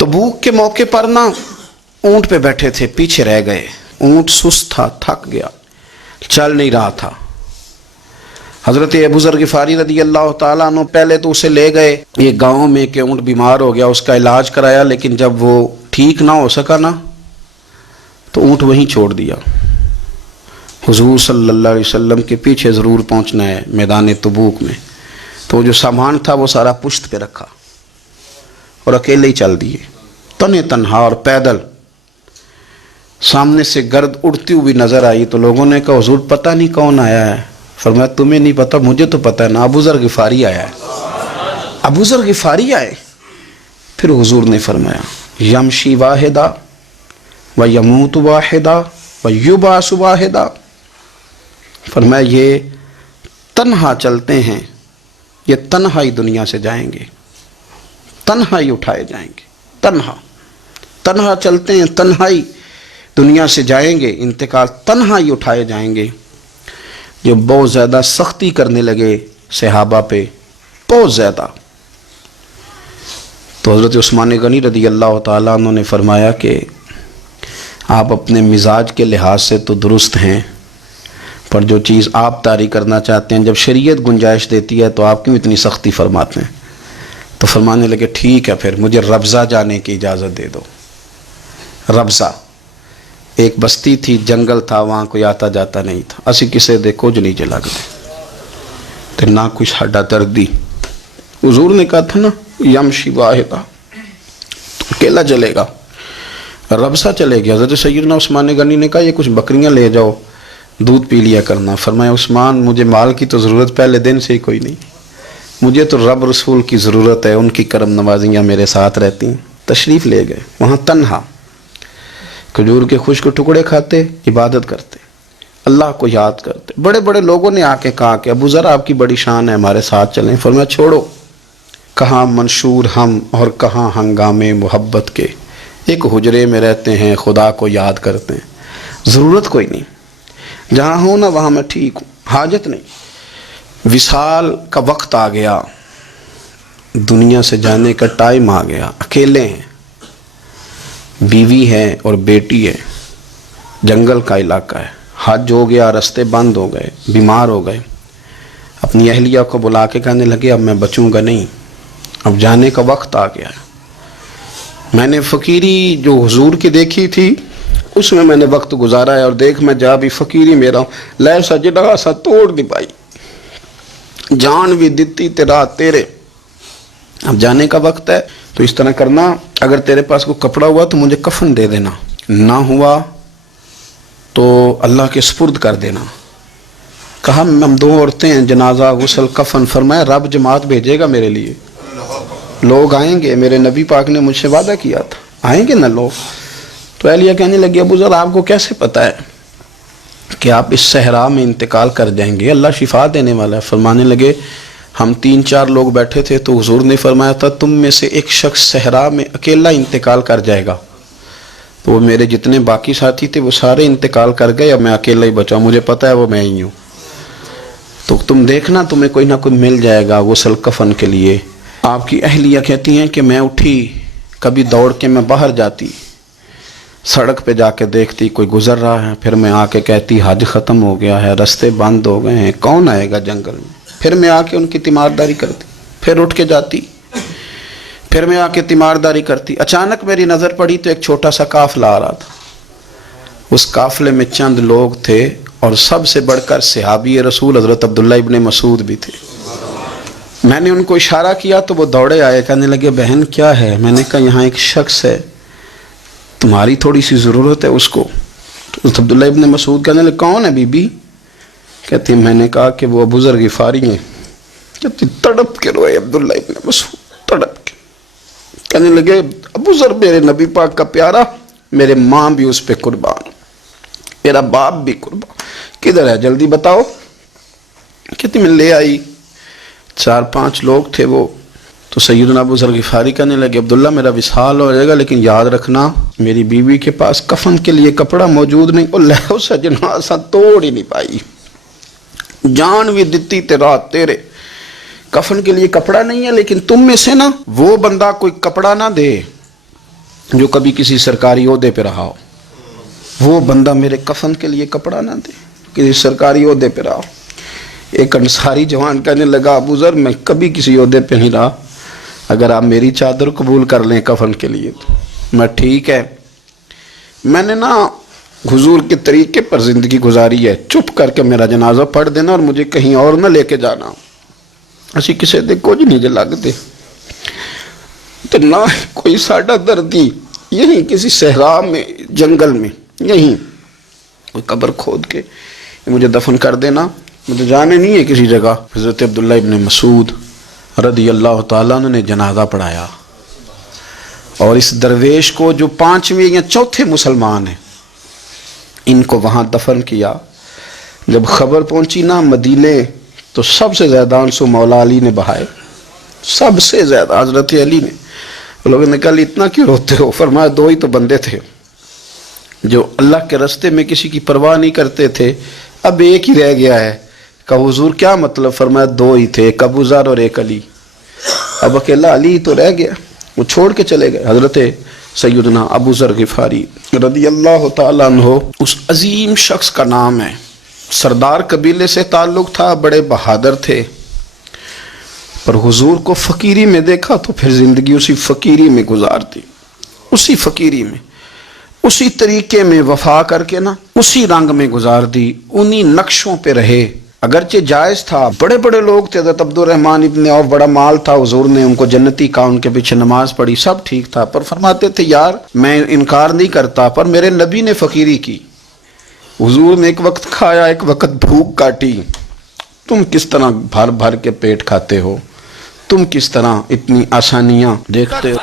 तबूक के मौके पर ना ऊंट पे बैठे थे, पीछे रह गए। ऊंट सुस्त था, थक गया, चल नहीं रहा था। हज़रत अबू ज़र ग़िफ़ारी रज़ी अल्लाह ताला अन्हु पहले तो उसे ले गए ये गाँव में कि ऊँट बीमार हो गया, उसका इलाज कराया, लेकिन जब वो ठीक ना हो सका ना तो ऊँट वहीं छोड़ दिया। हुज़ूर सल्लल्लाहु अलैहि वसल्लम के पीछे ज़रूर पहुँचना है मैदान तबूक में। तो जो सामान था वो सारा पुश्त पे रखा और अकेले ही चल दिए, तने तन्हा और पैदल। सामने से गर्द उड़ती हुई नज़र आई तो लोगों ने कहा हुज़ूर पता नहीं कौन आया है। फरमाया तुम्हें नहीं पता, मुझे तो पता है ना, अबू ज़र ग़िफ़ारी आया है। अबू ज़र ग़िफ़ारी आए। फिर हुज़ूर ने फरमाया यमशी वाहिदा व यमूत वाहिदा व युबास वाहिदा। फरमाया ये तन्हा चलते हैं, ये तन्हा ही दुनिया से जाएंगे, तन्हा ही उठाए जाएंगे। तन्हा तन्हा चलते हैं, तन्हा ही दुनिया से जाएंगे, इंतकाल तन्हा ही उठाए जाएंगे। जो बहुत ज़्यादा सख्ती करने लगे सहाबा पे, बहुत ज़्यादा। तो हज़रत उस्मान गनी रज़ी अल्लाह ताला अन्हु ने फरमाया कि आप अपने मिजाज के लिहाज से तो दुरुस्त हैं, पर जो चीज़ आप तारी करना चाहते हैं, जब शरीयत गुंजाइश देती है तो आप क्यों इतनी सख्ती फरमाते हैं। तो फरमाने लगे ठीक है, फिर मुझे रब्ज़ा जाने की इजाज़त दे दो। रब्ज़ा एक बस्ती थी, जंगल था, वहाँ कोई आता जाता नहीं था। असी किसे दे कुछ नहीं चला गए तो ना कुछ साडा दर्दी। हुजूर ने कहा था ना यमशी वाहिदा, तो अकेला चलेगा, रब्ज़ा चले गया। हज़रत सैयदना उस्मान गनी ने कहा ये कुछ बकरियां ले जाओ, दूध पी लिया करना। फरमाया उस्मान मुझे माल की तो ज़रूरत पहले दिन से ही कोई नहीं, मुझे तो रब रसूल की ज़रूरत है, उनकी करम नवाजियाँ मेरे साथ रहती। तशरीफ़ ले गए वहाँ तन्हा, खजूर के खुश्क टुकड़े खाते, इबादत करते, अल्लाह को याद करते। बड़े बड़े लोगों ने आके कहा कि अबू ज़र आपकी बड़ी शान है, हमारे साथ चलें। फरमाया छोड़ो, कहाँ मंशूर हम और कहाँ हंगामे मोहब्बत के, एक हुजरे में रहते हैं, खुदा को याद करते हैं, ज़रूरत कोई नहीं, जहाँ हूँ ना वहाँ मैं ठीक हूँ, हाजत नहीं। विसाल का वक्त आ गया, दुनिया से जाने का टाइम आ गया, अकेले हैं, बीवी है और बेटी है, जंगल का इलाका है, हज हो गया, रास्ते बंद हो गए, बीमार हो गए। अपनी अहलिया को बुला के कहने लगे अब मैं बचूंगा नहीं, अब जाने का वक्त आ गया। मैंने फ़कीरी जो हुजूर की देखी थी उसमें मैंने वक्त गुजारा है, और देख मैं जा भी फ़कीरी मेरा लै सजड़ा सा तोड़ दी पाई, जान भी दिती तेरा तेरे, अब जाने का वक्त है। तो इस तरह करना, अगर तेरे पास कोई कपड़ा हुआ तो मुझे कफन दे देना, ना हुआ तो अल्लाह के सुपुर्द कर देना। कहा हम दो औरतें हैं, जनाजा गुस्ल कफन। फरमाया रब जमात भेजेगा मेरे लिए, लोग आएंगे, मेरे नबी पाक ने मुझसे वादा किया था, आएंगे ना लोग। तो अहलिया कहने लगी अबू ज़र आपको कैसे पता है कि आप इस सहरा में इंतकाल कर जाएंगे, अल्लाह शिफा देने वाला है। फरमाने लगे हम 3-4 लोग बैठे थे तो हुजूर ने फरमाया था तुम में से एक शख्स सहरा में अकेला इंतकाल कर जाएगा। तो वो मेरे जितने बाकी साथी थे वो सारे इंतकाल कर गए, अब मैं अकेला ही बचा, मुझे पता है वो मैं ही हूँ। तो तुम देखना तुम्हें कोई ना कोई मिल जाएगा गुस्ल कफन के लिए। आपकी अहलिया कहती हैं कि मैं उठी, कभी दौड़ के मैं बाहर जाती, सड़क पे जाके देखती कोई गुजर रहा है, फिर मैं आके कहती हज ख़त्म हो गया है, रास्ते बंद हो गए हैं, कौन आएगा जंगल में। फिर मैं आके उनकी तीमारदारी करती, फिर उठ के जाती, फिर मैं आके तीमारदारी करती। अचानक मेरी नज़र पड़ी तो एक छोटा सा काफिला आ रहा था, उस काफिले में चंद लोग थे और सबसे बढ़कर सहाबी रसूल हज़रत अब्दुल्ला इब्ने मसूद भी थे। मैंने उनको इशारा किया तो वो दौड़े आए, कहने लगे बहन क्या है। मैंने कहा यहाँ एक शख्स है, तुम्हारी थोड़ी सी ज़रूरत है उसको। तो अब्दुल्ला इब्ने मसूद कहने लगे कौन है बीबी। कहती मैंने कहा कि वो अबू ज़र ग़िफ़ारी हैं। कहती तड़प के रोए अब्दुल्ला इब्ने मसूद, तड़प के कहने लगे अबू ज़र मेरे नबी पाक का प्यारा, मेरे माँ भी उस पर कुर्बान, मेरा बाप भी कुर्बान, किधर है जल्दी बताओ। कहती मैं ले आई, 4-5 लोग थे वो। तो सैयदना अबू ज़र ग़िफ़ारी कहने लगे अब्दुल्ला मेरा विसाल हो जाएगा, लेकिन याद रखना मेरी बीवी के पास कफन के लिए कपड़ा मौजूद नहीं। और लहो सजना असा तोड़ ही नहीं पाई, जान भी दिती तेरा तेरे, कफन के लिए कपड़ा नहीं है, लेकिन तुम में से ना वो बंदा कोई कपड़ा ना दे جو کبھی کسی سرکاری عہدے پہ رہا ہو، وہ بندہ میرے کفن کے لیے کپڑا نہ دے، کسی سرکاری عہدے پہ رہا ہو۔ ایک انصاری جوان کہنے لگا ابو ذر میں کبھی کسی عہدے پہ نہیں رہا، اگر آپ میری چادر قبول کر لیں کفن کے لیے تو میں ٹھیک ہے، میں نے نا حضور کے طریقے پر زندگی گزاری ہے، چپ کر کے میرا جنازہ پڑھ دینا اور مجھے کہیں اور نہ لے کے جانا، اسی کسی دے کچھ نہیں لگ دے تو نہ کوئی ساڈا دردی یہیں کسی صحرا میں جنگل میں یہیں کوئی قبر کھود کے مجھے دفن کر دینا، مجھے جانے نہیں ہے کسی جگہ۔ حضرت عبداللہ ابن مسعود رضی اللہ تعالیٰ عنہ نے جنازہ پڑھایا، اور اس درویش کو جو 5ویں یا 4تھے مسلمان ہیں ان کو وہاں دفن کیا۔ جب خبر پہنچی نا مدینے تو سب سے زیادہ آنسو مولا علی نے بہائے، سب سے زیادہ حضرت علی نے۔ لوگوں نے کہا اتنا کیوں روتے ہو؟ فرمایا 2 ہی تو بندے تھے جو اللہ کے راستے میں کسی کی پرواہ نہیں کرتے تھے، اب ایک ہی رہ گیا ہے۔ کہا حضور کیا مطلب؟ فرمایا 2 ہی تھے، ایک ابو ذر اور ایک علی، اب اکیلا علی تو رہ گیا، وہ چھوڑ کے چلے گئے۔ حضرت سیدنا ابو ذر غفاری رضی اللہ تعالیٰ عنہ اس عظیم شخص کا نام ہے، سردار قبیلے سے تعلق تھا، بڑے بہادر تھے، پر حضور کو فقیری میں دیکھا تو پھر زندگی اسی فقیری میں گزار دی، اسی فقیری میں، اسی طریقے میں وفا کر کے نا اسی رنگ میں گزار دی، انہی نقشوں پہ رہے۔ اگرچہ جائز تھا، بڑے بڑے لوگ تھے، حضرت عبد الرحمن ابن عوف بڑا مال تھا، حضور نے ان کو جنتی کہا، ان کے پیچھے نماز پڑھی، سب ٹھیک تھا، پر فرماتے تھے یار میں انکار نہیں کرتا، پر میرے نبی نے فقیری کی، حضور نے ایک وقت کھایا ایک وقت بھوک کاٹی، تم کس طرح بھر بھر کے پیٹ کھاتے ہو، تم کس طرح اتنی آسانیاں دیکھتے ہو۔